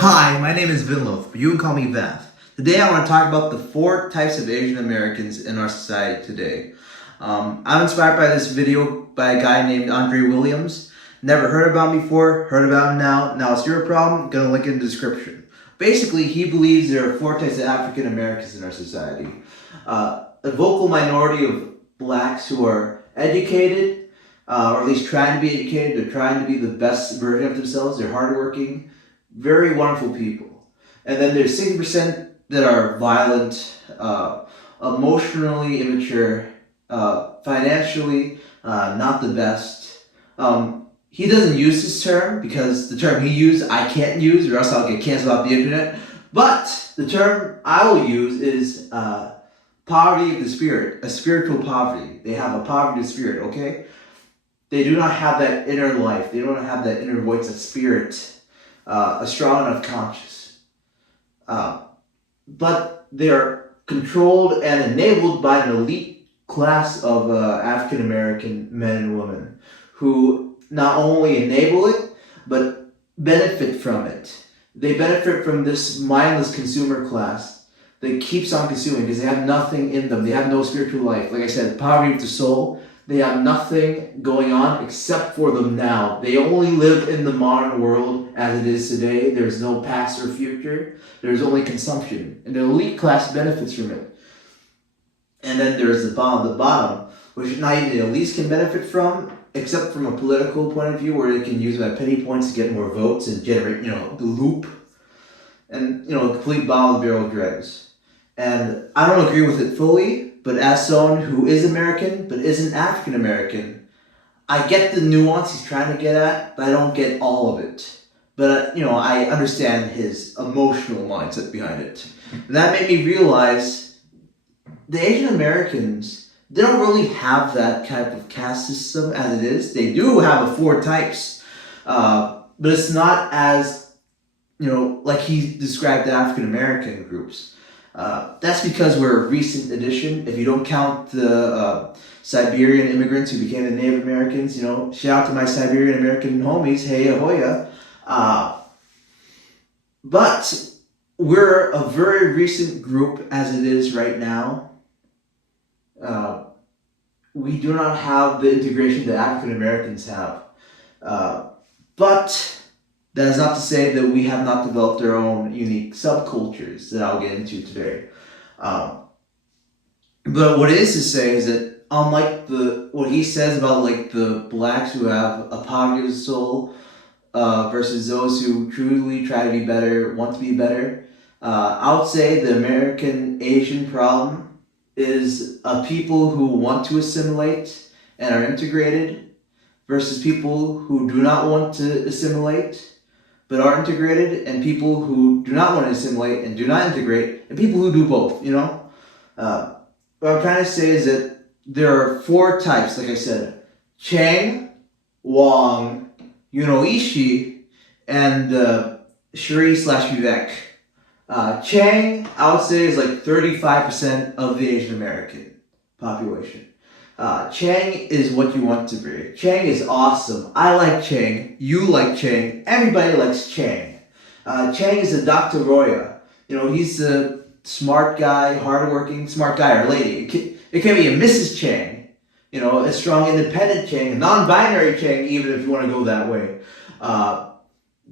Hi, my name is Vinlov, but you can call me Vath. Today I want to talk about the 4 types of Asian Americans in our society today. I'm inspired by this video by a guy named Andre Williams. Never heard about him before, heard about him now. Now it's your problem, gonna link in the description. Basically, he believes there are 4 types of African Americans in our society. A vocal minority of blacks who are educated, or at least trying to be educated, they're trying to be the best version of themselves, they're hardworking, very wonderful people. And then there's 60% that are violent, emotionally immature, financially not the best. He doesn't use this term because the term he used I can't use or else I'll get canceled off the internet. But the term I will use is poverty of the spirit, a spiritual poverty. They have a poverty of spirit, okay? They do not have that inner life. They don't have that inner voice of spirit. A strong enough conscience. But they are controlled and enabled by an elite class of African American men and women who not only enable it, but benefit from it. They benefit from this mindless consumer class that keeps on consuming because they have nothing in them. They have no spiritual life. Like I said, poverty of the soul. They have nothing going on except for them now. They only live in the modern world as it is today. There's no past or future. There's only consumption. And the elite class benefits from it. And then there's the bottom, which not even the elites can benefit from, except from a political point of view where they can use them at petty points to get more votes and generate, the loop. And, complete bottom of the barrel dregs. And I don't agree with it fully. But as someone who is American, but isn't African American, I get the nuance he's trying to get at, but I don't get all of it. But, I understand his emotional mindset behind it. And that made me realize the Asian Americans, they don't really have that type of caste system as it is. They do have 4 types, but it's not as, like he described the African American groups. That's because we're a recent addition. If you don't count the Siberian immigrants who became the Native Americans, shout out to my Siberian American homies, hey ahoya. But we're a very recent group as it is right now. We do not have the integration that African Americans have. But that is not to say that we have not developed our own unique subcultures that I'll get into today. But what it is to say is that unlike what he says about the blacks who have a poverty of the soul versus those who truly try to be better, want to be better, I would say the American Asian problem is people who want to assimilate and are integrated versus people who do not want to assimilate but are integrated, and people who do not want to assimilate and do not integrate, and people who do both, What I'm trying to say is that there are 4 types, like I said. Chang, Wong, Yunioshis, and Shri/Vivek. Chang, I would say, is 35% of the Asian American population. Chang is what you want to be. Chang is awesome. I like Chang. You like Chang. Everybody likes Chang. Chang is a Dr. Roya. He's a smart guy, hardworking, smart guy or lady. It can be a Mrs. Chang. A strong, independent Chang, a non-binary Chang, even if you want to go that way. But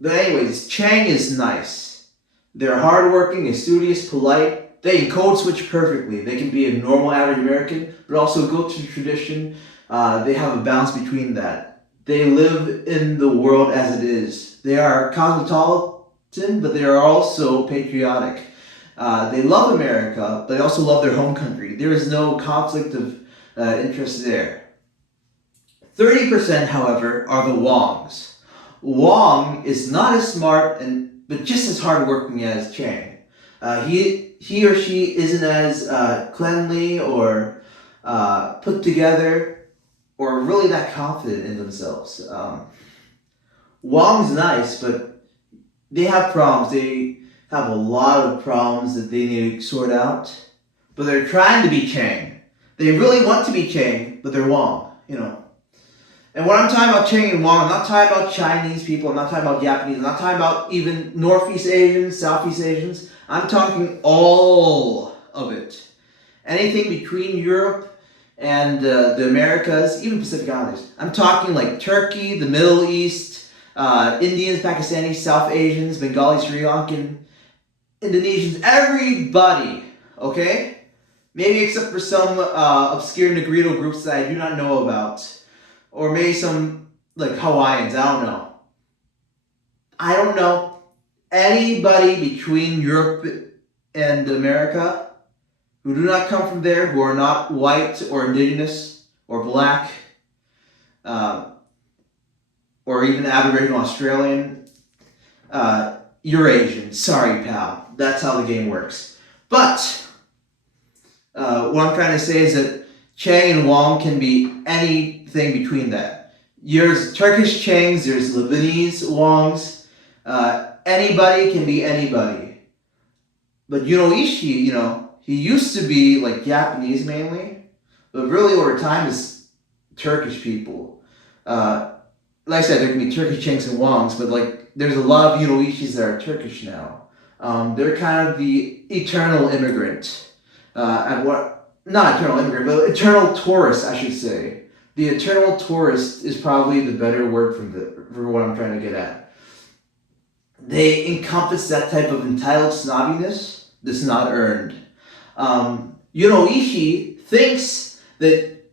anyways, Chang is nice. They're hardworking, studious, polite. They can code switch perfectly. They can be a normal average American, but also go to the tradition. They have a balance between that. They live in the world as it is. They are cosmopolitan, but they are also patriotic. They love America, but they also love their home country. There is no conflict of interest there. 30%, however, are the Wongs. Wong is not as smart, but just as hardworking as Chang. He or she isn't as cleanly or put together or really that confident in themselves. Wong's nice, but they have problems. They have a lot of problems that they need to sort out. But they're trying to be Chang. They really want to be Chang, but they're Wong, And when I'm talking about Chang and Wong, I'm not talking about Chinese people, I'm not talking about Japanese, I'm not talking about even Northeast Asians, Southeast Asians. I'm talking all of it. Anything between Europe and the Americas, even Pacific Islanders. I'm talking like Turkey, the Middle East, Indians, Pakistanis, South Asians, Bengali, Sri Lankan, Indonesians, everybody, okay? Maybe except for some obscure Negrito groups that I do not know about. Or maybe some, like, Hawaiians, I don't know. I don't know. Anybody between Europe and America who do not come from there, who are not white or indigenous or black, or even Aboriginal Australian, you're Asian. Sorry, pal. That's how the game works. But what I'm trying to say is that Chang and Wong can be anything between that. There's Turkish Changs, there's Lebanese Wongs. Anybody can be anybody. But Yunioshis, he used to be like Japanese mainly, but really over time is Turkish people. Like I said, there can be Turkish Changs and Wongs, but like there's a lot of Yunioshis that are Turkish now. They're kind of the eternal immigrant. Not eternal immigrant, but eternal tourist, I should say. The eternal tourist is probably the better word for what I'm trying to get at. They encompass that type of entitled snobbiness that's not earned. Yunioshi thinks that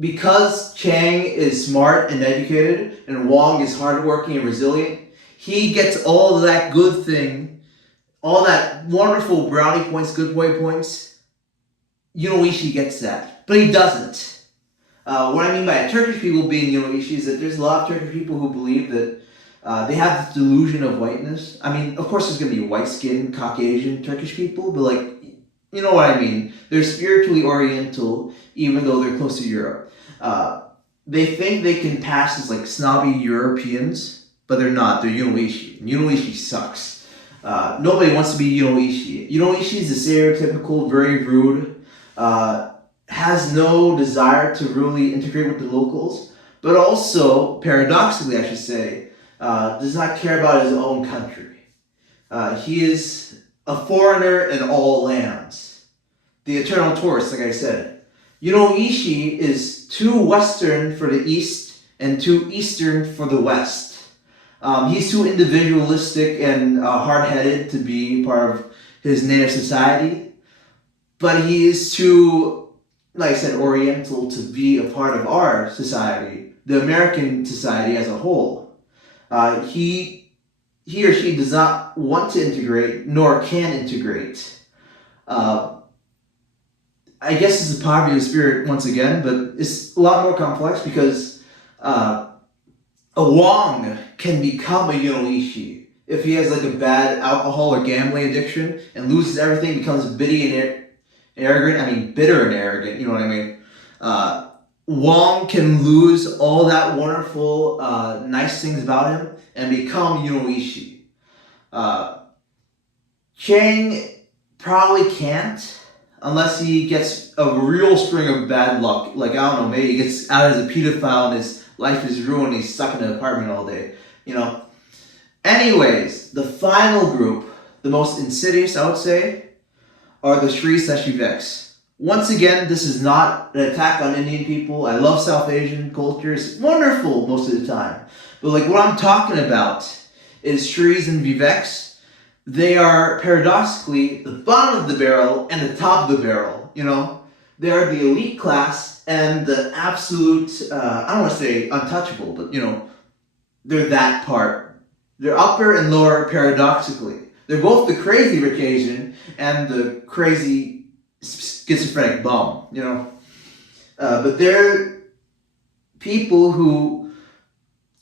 because Chang is smart and educated and Wong is hardworking and resilient, he gets all of that good thing, all that wonderful brownie points, good boy points. Yunioshi gets that, but he doesn't. What I mean by Turkish people being Yunioshi is that there's a lot of Turkish people who believe that they have this delusion of whiteness. I mean, of course there's going to be white-skinned, Caucasian, Turkish people, but like, you know what I mean. They're spiritually oriental, even though they're close to Europe. They think they can pass as like snobby Europeans, but they're not. They're Yunioshi. Yunioshi sucks. Nobody wants to be Yunioshi. Yunioshi is the stereotypical, very rude, has no desire to really integrate with the locals, but also, paradoxically I should say, does not care about his own country. He is a foreigner in all lands. The eternal tourist, like I said. Yunioshi is too Western for the East and too Eastern for the West. He's too individualistic and hard-headed to be part of his native society. But he is too, like I said, Oriental to be a part of our society, the American society as a whole. He or she does not want to integrate, nor can integrate. I guess it's a poverty of spirit once again, but it's a lot more complex because a Wong can become a Yunioshi if he has like a bad alcohol or gambling addiction and loses everything, becomes bitty and arrogant, bitter and arrogant, you know what I mean? Wong can lose all that wonderful, nice things about him and become Yunioshi. Chang probably can't unless he gets a real string of bad luck. Like, I don't know, maybe he gets out as a pedophile and his life is ruined and he's stuck in an apartment all day, Anyways, the final group, the most insidious, I would say, are the Shri/Vex. Once again, this is not an attack on Indian people. I love South Asian culture. It's wonderful most of the time. But like what I'm talking about is Shris and Viveks. They are paradoxically the bottom of the barrel and the top of the barrel. They are the elite class and the absolute, I don't want to say untouchable, but they're that part. They're upper and lower paradoxically. They're both the crazy rich Asian and the crazy schizophrenic bum, But they're people who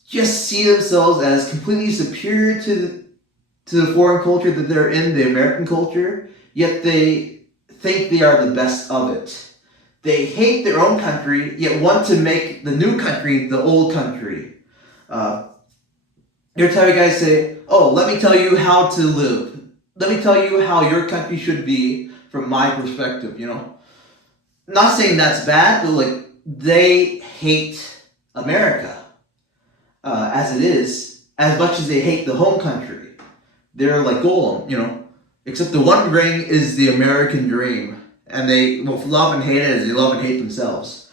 just see themselves as completely superior to the foreign culture that they're in, the American culture, yet they think they are the best of it. They hate their own country, yet want to make the new country the old country. Your type of guys say, oh, let me tell you how to live. Let me tell you how your country should be from my perspective, Not saying that's bad, but like, they hate America. as it is, as much as they hate the home country. They're like Golem, Except the one ring is the American dream, and they will love and hate it as they love and hate themselves.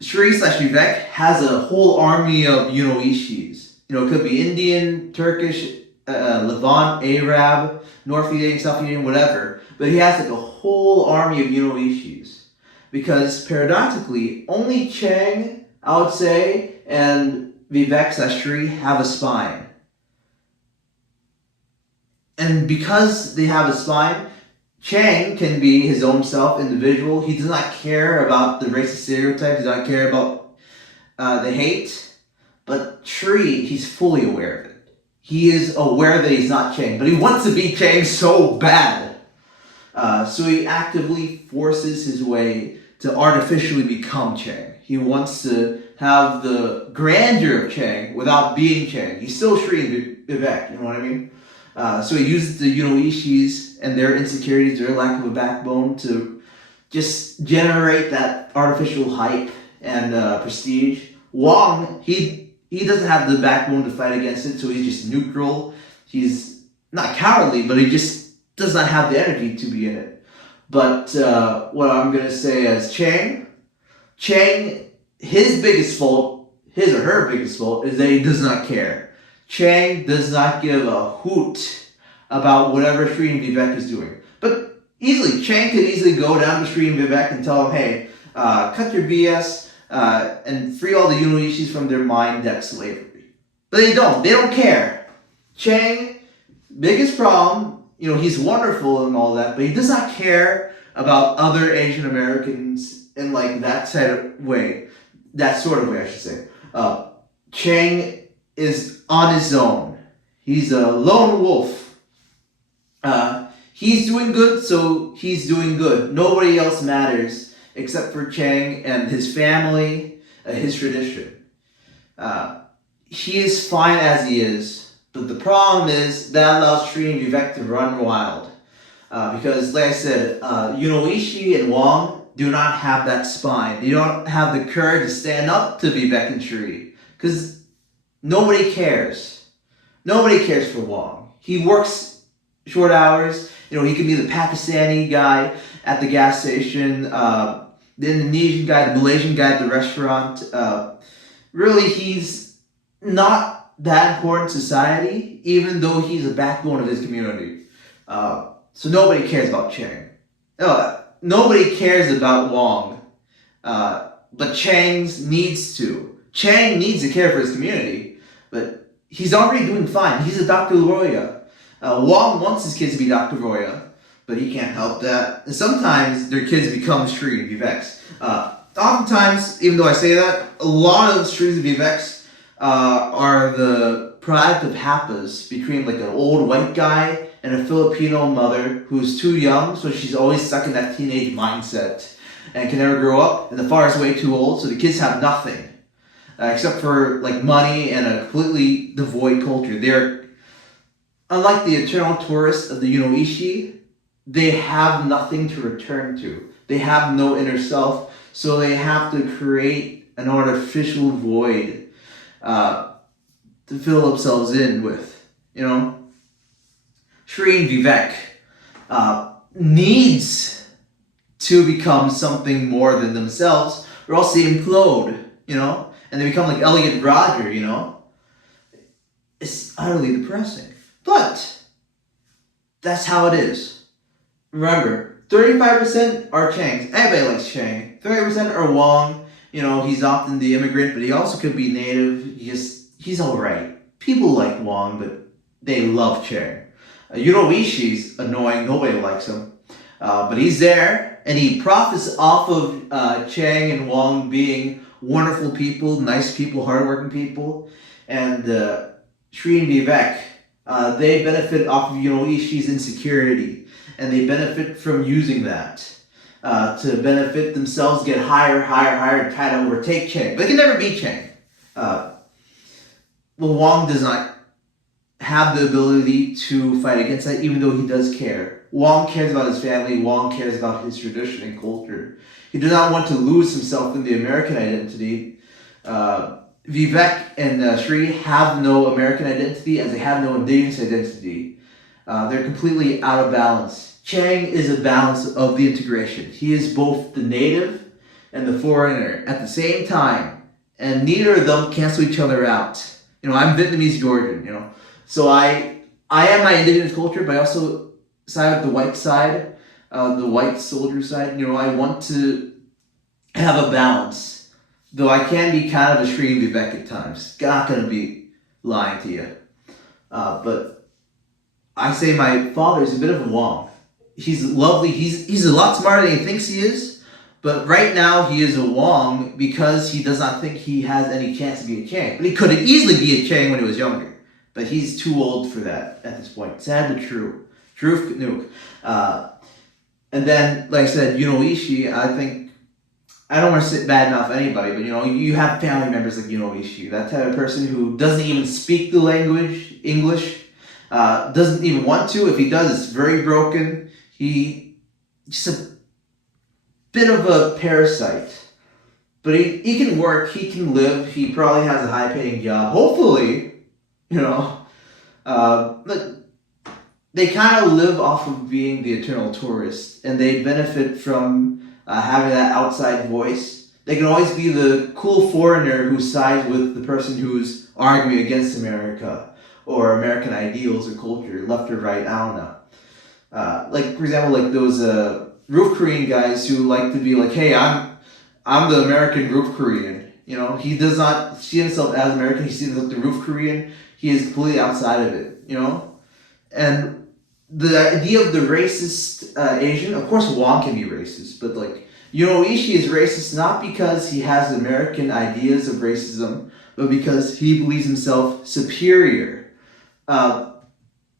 Shri/Vivek has a whole army of Yunioshis. It could be Indian, Turkish, Levant, Arab, North Indian, South Indian, whatever. But he has like a whole army of Yunioshis. Because paradoxically, only Chang, I would say, and Vivek/Shri have a spine. And because they have a spine, Chang can be his own self, individual. He does not care about the racist stereotypes. He does not care about the hate. But Shri, he's fully aware of it. He is aware that he's not Chang, but he wants to be Chang so bad. So he actively forces his way to artificially become Chang. He wants to have the grandeur of Chang without being Chang. He's still Shri and Vivek, you know what I mean? So he uses the Yunioshis and their insecurities, their lack of a backbone, to just generate that artificial hype and prestige. Wong, he doesn't have the backbone to fight against it, so he's just neutral. He's not cowardly, but he just does not have the energy to be in it. But what I'm going to say is Chang, his biggest fault, his or her biggest fault, is that he does not care. Chang does not give a hoot about whatever Shri and Vivek is doing. But Chang could easily go down to Shri and Vivek and tell them, hey, cut your BS and free all the Yunioshis from their mind-deck slavery. But they don't. They don't care. Chang, biggest problem, he's wonderful and all that, but he does not care about other Asian Americans in like that sort of way, I should say. Chang is on his own. He's a lone wolf. He's doing good, so he's doing good. Nobody else matters except for Chang and his family, his tradition. He is fine as he is, but the problem is that allows Shri and Vivek to run wild. Because, like I said, Yunioshi and Wong do not have that spine. They don't have the courage to stand up to Vivek and Shri. Because nobody cares. Nobody cares for Wong. He works short hours. He could be the Pakistani guy at the gas station, the Indonesian guy, the Malaysian guy at the restaurant. Really, he's not that important to society, even though he's the backbone of his community. So nobody cares about Chang. Nobody cares about Wong. But Chang needs to. Chang needs to care for his community, but he's already doing fine. He's a Dr. Roya. Wong wants his kids to be Dr. Roya, but he can't help that. And sometimes their kids become Shri and Viveks. Oftentimes, even though I say that, a lot of Shris and Viveks are the product of hapas between like an old white guy and a Filipino mother who's too young, so she's always stuck in that teenage mindset and can never grow up, and the father is way too old, so the kids have nothing. Except for like money and a completely devoid culture. They're, unlike the eternal tourists of the Yunioshi, they have nothing to return to. They have no inner self, so they have to create an artificial void to fill themselves in with, Shri and Vivek needs to become something more than themselves, or else they implode, and they become like Elliot Rodger, It's utterly depressing. But that's how it is. Remember, 35% are Changs. Everybody likes Chang. 30% are Wong. He's often the immigrant, but he also could be native. He's alright. People like Wong, but they love Chang. Yunioishi's annoying. Nobody likes him. But he's there, and he profits off of Chang and Wong being wonderful people, nice people, hardworking people. And Shri and Vivek, they benefit off of Yunioishi's insecurity. And they benefit from using that to benefit themselves, get higher, and try to overtake Chang. They can never beat Chang. Wong does not have the ability to fight against that, even though he does care. Wong cares about his family. Wong cares about his tradition and culture. He does not want to lose himself in the American identity. Vivek and Sri have no American identity, as they have no indigenous identity. They're completely out of balance. Chang is a balance of the integration. He is both the native and the foreigner at the same time, and neither of them cancel each other out. I'm Vietnamese Georgian, so I am my indigenous culture, but I also side with the white side, the white soldier side. I want to have a balance, though I can be kind of a Sri Vivek at times. Not gonna be lying to you, but I say my father is a bit of a Wong. He's lovely. He's a lot smarter than he thinks he is, but right now he is a Wong because he does not think he has any chance to be a Chang. But he could easily be a Chang when he was younger, but he's too old for that at this point. Sad but true. Truth nuke. And then, like I said, Yunioshis, I don't want to sit bad enough anybody, but you have family members like Yunioshis, that type of person who doesn't even speak the language, English, doesn't even want to. If he does, it's very broken. He just a bit of a parasite. But he can work, he can live, he probably has a high-paying job, hopefully, but they kind of live off of being the eternal tourist, and they benefit from having that outside voice. They can always be the cool foreigner who sides with the person who's arguing against America or American ideals or culture, left or right, I don't know. Like, for example, like those roof Korean guys who like to be like, hey, I'm the American roof Korean. He does not see himself as American. He sees himself as the roof Korean. He is completely outside of it, And the idea of the racist Asian, of course, Wong can be racist, but like Yunioshis is racist not because he has American ideas of racism, but because he believes himself superior.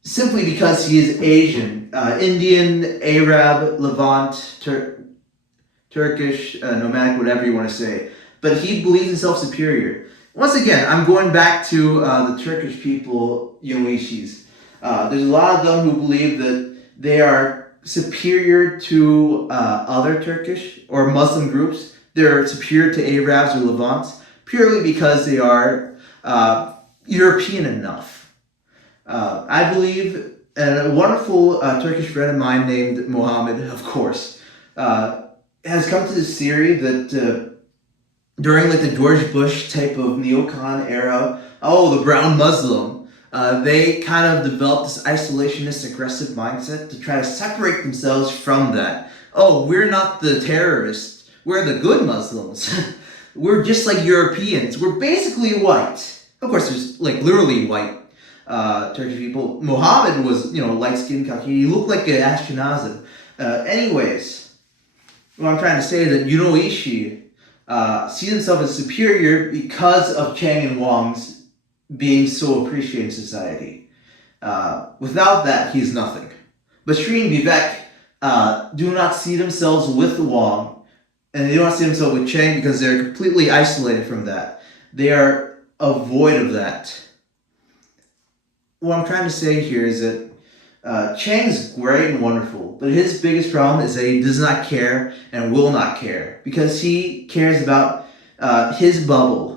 Simply because he is Asian, Indian, Arab, Levant, Turkish, nomadic, whatever you want to say. But he believes himself superior. Once again, I'm going back to the Turkish people, Yunioshis. There's a lot of them who believe that they are superior to other Turkish or Muslim groups. They're superior to Arabs or Levants purely because they are European enough. I believe, and a wonderful Turkish friend of mine named Mohammed, of course, has come to this theory that during like the George Bush type of neocon era, the brown Muslim, they kind of developed this isolationist, aggressive mindset to try to separate themselves from that. Oh, we're not the terrorists. We're the good Muslims. We're just like Europeans. We're basically white. Of course, there's like literally white Turkish people. Muhammad was, light-skinned, Caucasian. He looked like an Ashkenazi. Anyways, what I'm trying to say is that Yunioshis sees himself as superior because of Chang and Wong's being so appreciated in society. Without that, he is nothing. But Sri and Vivek do not see themselves with the Wong, and they do not see themselves with Chang because they're completely isolated from that. They are void of that. What I'm trying to say here is that Chang's great and wonderful, but his biggest problem is that he does not care and will not care because he cares about his bubble.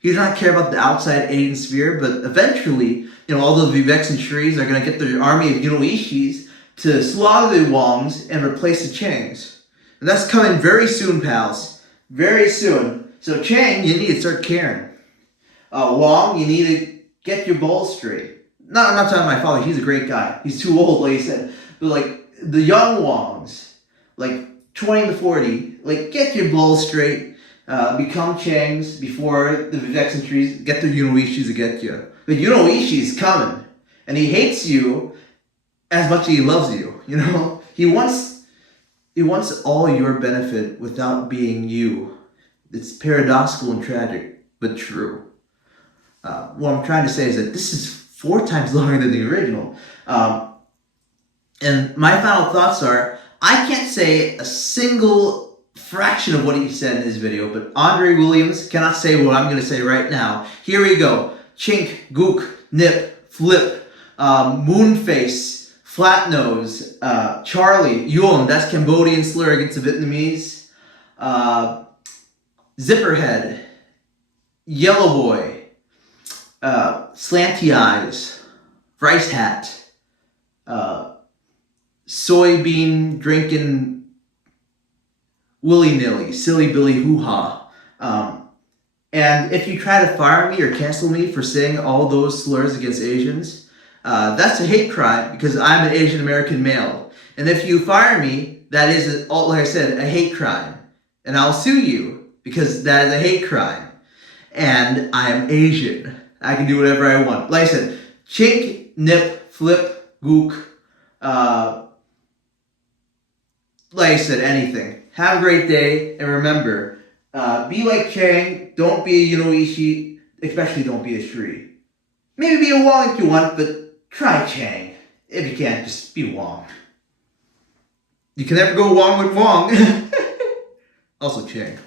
He does not care about the outside Asian sphere, but eventually, all the Viveks and Shris are going to get their army of Yunioshis to slaughter the Wongs and replace the Changs. And that's coming very soon, pals. Very soon. So Chang, you need to start caring. Wong, you need to get your balls straight. I'm not talking about my father. He's a great guy. He's too old, like he said. But like the young Wongs, like 20 to 40, like get your balls straight. Become Changs before the Viveks and Shris get their Yunioshis to get you. But Yunioshis coming, and he hates you as much as he loves you. He wants all your benefit without being you. It's paradoxical and tragic, but true. What I'm trying to say is that this is 4 times longer than the original. And my final thoughts are, I can't say a single fraction of what he said in his video, but Andre Williams cannot say what I'm going to say right now. Here we go. Chink, gook, nip, flip, moonface, flat nose, Charlie, Yun, that's Cambodian slur against the Vietnamese, zipperhead, yellow boy, slanty eyes, rice hat, soybean drinking willy-nilly, silly billy hoo-ha. And if you try to fire me or cancel me for saying all those slurs against Asians, that's a hate crime because I'm an Asian American male. And if you fire me, that is, like I said, a hate crime. And I'll sue you because that is a hate crime. And I'm Asian. I can do whatever I want. Like I said, chink, nip, flip, gook, like I said, anything. Have a great day, and remember, be like Chang, don't be a Yunioshi, especially don't be a Shri. Maybe be a Wong if you want, but try Chang. If you can't, just be Wong. You can never go Wong with Wong. Also Chang.